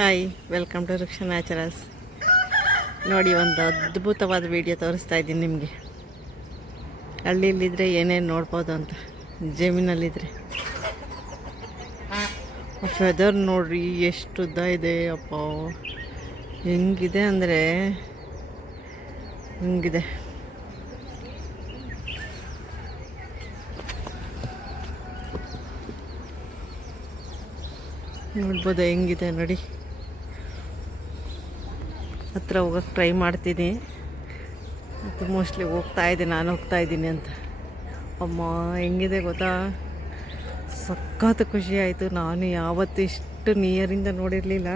Hi, welcome to ವೃಕ್ಷ naturals. ನೋಡಿ, ಒಂದು ಅದ್ಭುತವಾದ ವಿಡಿಯೋ ತೋರಿಸ್ತಾ ಇದ್ದೀನಿ ನಿಮಗೆ. ಹಳ್ಳಿಲಿದ್ದರೆ ಏನೇನು ನೋಡ್ಬೋದು ಅಂತ. ಜಮೀನಲ್ಲಿದ್ದರೆ ಫೆದರ್ ನೋಡ್ರಿ ಎಷ್ಟು ಉದ್ದ ಇದೆ. ಅಪ್ಪ, ಹೆಂಗಿದೆ ಅಂದರೆ ಹಿಂಗಿದೆ. ನೋಡ್ಬೋದು ಹೆಂಗಿದೆ ನೋಡಿ. ಹತ್ರ ಹೋಗೋಕ್ಕೆ ಟ್ರೈ ಮಾಡ್ತೀನಿ. ಮತ್ತು ಮೋಸ್ಟ್ಲಿ ನಾನು ಹೋಗ್ತಾ ಇದ್ದೀನಿ ಅಂತ. ಅಮ್ಮ, ಹೆಂಗಿದೆ ಗೊತ್ತಾ, ಸಖತ್ ಖುಷಿ ಆಯಿತು. ನಾನು ಯಾವತ್ತೂ ಇಷ್ಟು ನಿಯರಿಂದ ನೋಡಿರಲಿಲ್ಲ.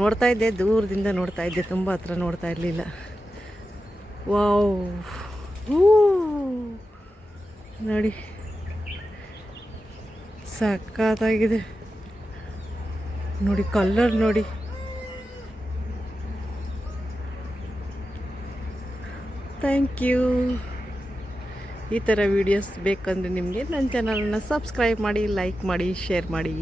ನೋಡ್ತಾ ಇದ್ದೆ, ದೂರದಿಂದ ನೋಡ್ತಾ ಇದ್ದೆ, ತುಂಬ ಹತ್ರ ನೋಡ್ತಾ ಇರಲಿಲ್ಲ. ವಾವ್, ನೋಡಿ ಸಖತ್ತಾಗಿದೆ ನೋಡಿ. ಕಲರ್ ನೋಡಿ. Thank you. ಈ ಥರ ವೀಡಿಯೋಸ್ ಬೇಕಂದರೆ ನಿಮಗೆ ನನ್ನ ಚಾನಲನ್ನು ಸಬ್ಸ್ಕ್ರೈಬ್ ಮಾಡಿ, ಲೈಕ್ ಮಾಡಿ, ಶೇರ್ ಮಾಡಿ.